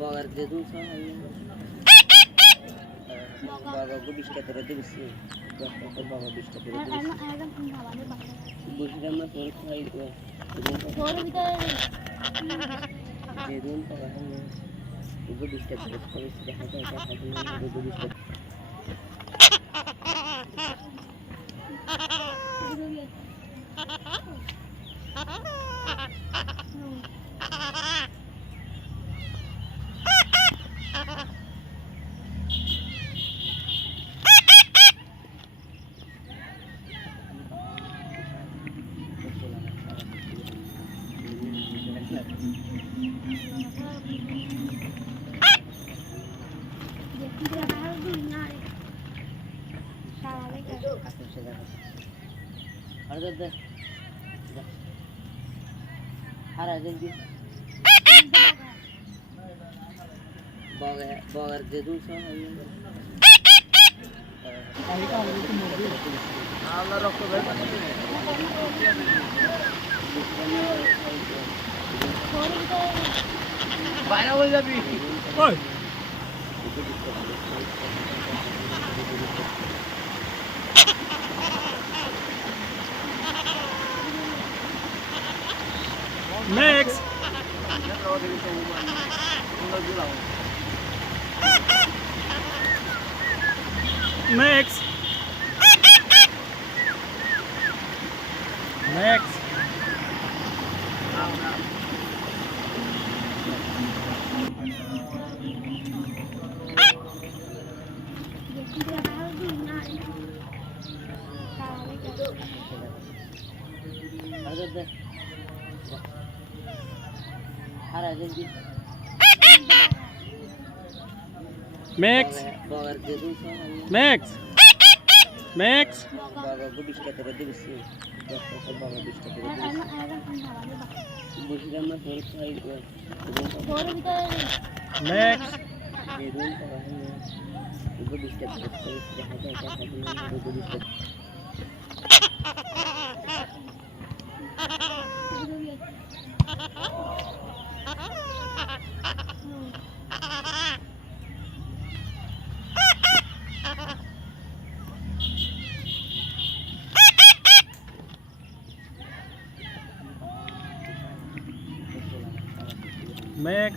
বগার যে দুধ বাবা বিশটা করে দিচ্ছি বাবা বিশটা করে বুঝলাম না তোর খাই যেদিন পাওয়া বিশটা করে করেছি দেখা যায় বিশটা বগার যে দুধ আমরা রক্ত বাইরে হয়ে যাবি Next. Next. Next. Max. Max. Max. Max. Max.